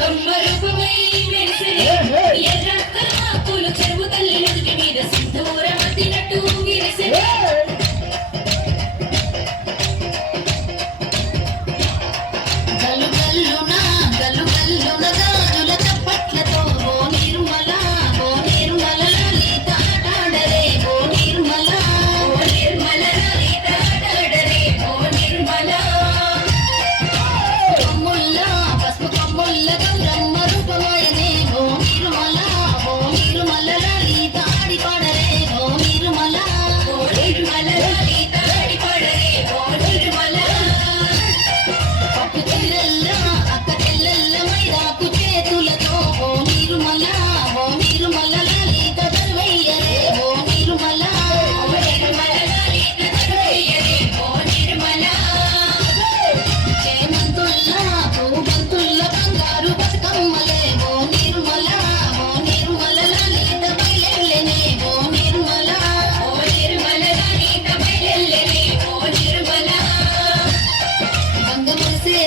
I'm not afraid.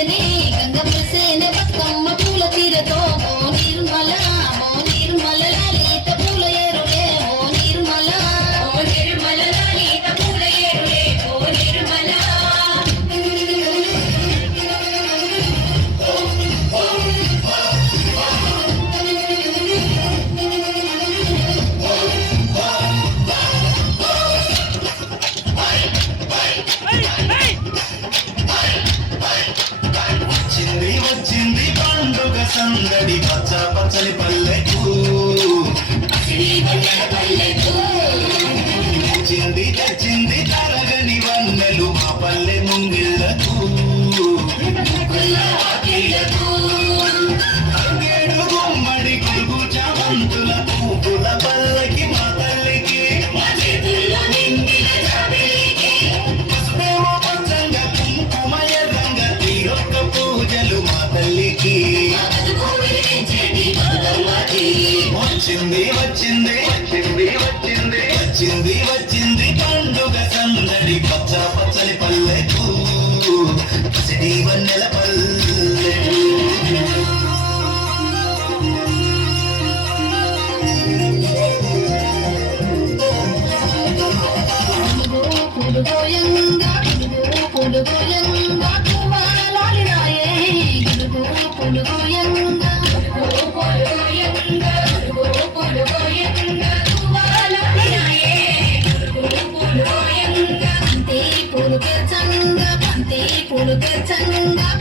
तेरे వచ్చింది వచ్చింది పండుగ సందడి. పచ్చ పచ్చని పల్లెకు నెల పల్లెకు పొడుగోయంగా పొడుగోయంగా I'm